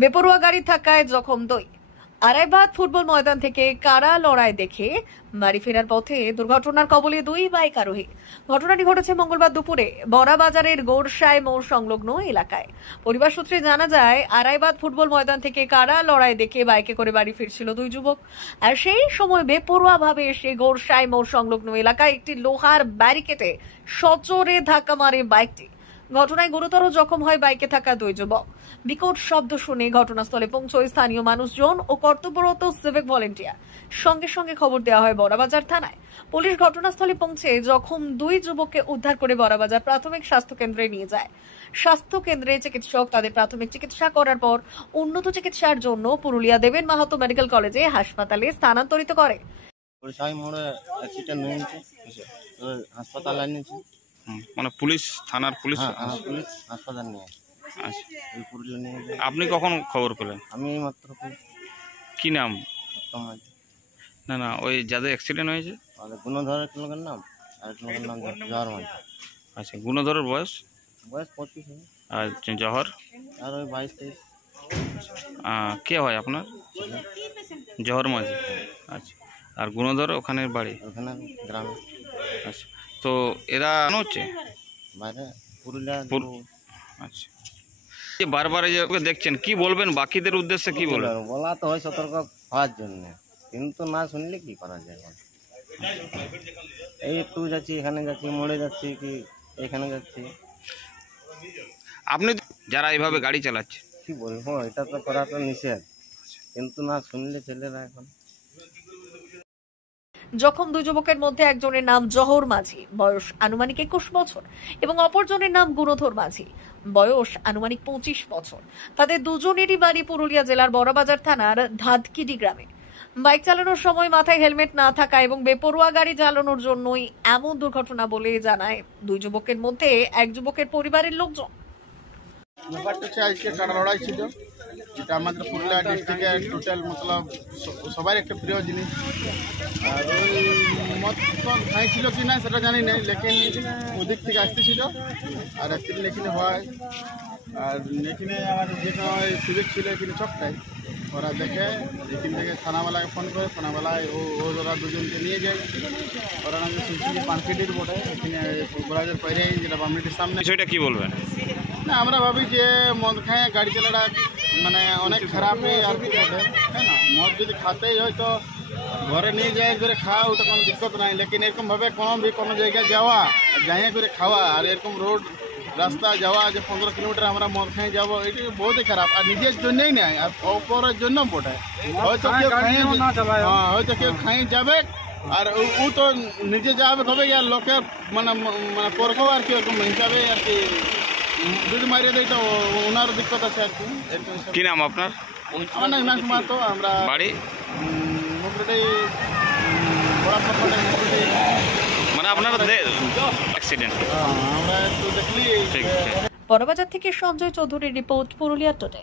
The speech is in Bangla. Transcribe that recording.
বেপরোয়া গাড়ি থাকায় জখম 2। আড়াইবাদ ফুটবল ময়দান থেকে কারা লড়াই দেখে বাড়ি ফেরার পথে দুর্ঘটনার কবলে 2 বাইক আরোহী। ঘটনাটি ঘটেছে মঙ্গলবার দুপুরে বড়াবাজারের গোরসাই মোড় সংলগ্ন এলাকায়। পরিবার সূত্রে জানা যায়, আড়াইবাদ ফুটবল ময়দান থেকে কারা লড়াই দেখে বাইকে করে বাড়ি ফিরছিল 2 যুবক। আর সেই সময় বেপরোয়া ভাবে এসে গোরসাই মোড় সংলগ্ন এলাকায় একটি লোহার ব্যারিকেডে সজোরে ধাক্কা মারে বাইকটি। ঘটনায় গুরুতর জখম হয় বাইকে থাকা 2 যুবক। বিকট শব্দ শুনে ঘটনাস্থলে পৌঁছয় স্থানীয় মানুষজন ও কর্তব্যরত সিভিক ভলেন্টিয়ার। সঙ্গে সঙ্গে খবর দেওয়া হয় বড়াবাজার থানায়। পুলিশ ঘটনাস্থলে পৌঁছে জখম 2 যুবককে উদ্ধার করে বড়াবাজার প্রাথমিক স্বাস্থ্য কেন্দ্রে নিয়ে যায়। স্বাস্থ্য কেন্দ্রে চিকিৎসক তাদের প্রাথমিক চিকিৎসা করার পর উন্নত চিকিৎসার জন্য পুরুলিয়া দেবেন মাহাতো মেডিকেল কলেজে হাসপাতালে স্থানান্তরিত করে। হাসপাতালে নিয়েছে মানে পুলিশ থানার পুলিশ পুলিশ হাসপাতাল নিয়ে। আচ্ছা, নিয়ে আপনি কখন খবর পেলেন? আমি মাত্র। কি নাম? না না, ওই যাদের অ্যাক্সিডেন্ট হয়েছে গুণধর এক লোকের নাম, আর এক লোকের নাম জহর মাঝি। আচ্ছা, গুণধরের বয়স 25 আর জহর আর ওই 22-23। কে হয় আপনার? জহর মাঝি। আচ্ছা, আর গুণধর ওখানের বাড়ি ওখানে গ্রামে। আচ্ছা, তো এরা হচ্ছে বাইরে পুরুলিয়া। আচ্ছা, বারবার এই যে ওকে দেখছেন, কি বলবেন বাকিদের উদ্দেশ্যে? কি বলবেন? বলা তো হয় সতর্ক হওয়ার জন্য, কিন্তু না শুনলে কি করা যায়? এই একটু যাচ্ছি, এখানে যাচ্ছি, মোড়ে যাচ্ছি, কি এখানে যাচ্ছি। আপনি যারা এইভাবে গাড়ি চালাচ্ছে, কি বলবো, এটা তো করা তো নিষেধ, কিন্তু না শুনলে ছেলেরা এখন। জখম 2 যুবকের মধ্যে একজনের নাম জহর মাঝি, বয়স আনুমানিক 21 বছর, এবং অপরজনের নাম গুণধর মাঝি, বয়স আনুমানিক 25 বছর। তাদের দুজনেরই বাড়ি পুরুলিয়া জেলার বড়াবাজার থানার ধাদকিডি গ্রামে। বাইক চালানোর সময় মাথায় হেলমেট না থাকা এবং বেপরোয়া গাড়ি চালানোর জন্যই এমন দুর্ঘটনা বলে জানায় 2 যুবকের মধ্যে এক যুবকের পরিবারের লোকজন। ব্যাপারটা হচ্ছে আজকে কারা লড়াই ছিল, যেটা আমাদের পুরুলিয়া ডিস্ট্রিক্টে টোটাল মতলব সবার একটা প্রিয় জিনিস। আর ওই মত খাইছিল কি না সেটা জানি না, লেকিন ওদিক থেকে আসতেছিল আর অ্যাক্সিডেন্ট এখানে হয়। আর এখানে আমার যেখানে সিভিক ছিল এখানে চকটাই, ওরা দেখে এখান থেকে থানাওয়ালাকে ফোন করে, থানাওয়ালায় ওরা দুজনকে নিয়ে যায়। ওরা নাকি শুনছি যে পানপিটির বোর্ডে এখানে গোলাজের বাইরে, যেটা বামনিটির সামনে। সেটা কি বলবেন? না, আমরা ভাবি যে মদ খায় গাড়ি চালাটা মানে অনেক খারাপই আর কি বটে, তাই না? মদ যদি খাতেই হয় তো ঘরে নিয়ে যায় করে খাওয়া, ওটা কোনো দিক্কত নাই। লেকিন এরকমভাবে কোনো জায়গায় যাওয়া, যাইয়া করে খাওয়া, আর এরকম রোড রাস্তা যাওয়া যে 15 কিলোমিটার আমরা মদ খাই যাবো, এটি বহুতই খারাপ। আর নিজের জন্যই নেয়, আর অপরের জন্য বটে। হয়তো কেউ খাই যাবে, আর ও তো নিজে যাবে হবে, আর লোকের মানে পরখো আর কি ওরকম হিসাবে আর কি যদি মারিয়ে দেয় তো ওনার দিক্কত আছে আর কি। কি নাম আপনার? আমার নাম হিমাংশু মাহাতো। আমরা বাড়ি মুগরাটাই মানে আপনারা অ্যাক্সিডেন্ট আমরা একটু দেখলি। বড়বাজার থেকে সঞ্জয় চৌধুরীর রিপোর্ট, পুরুলিয়া টুডে।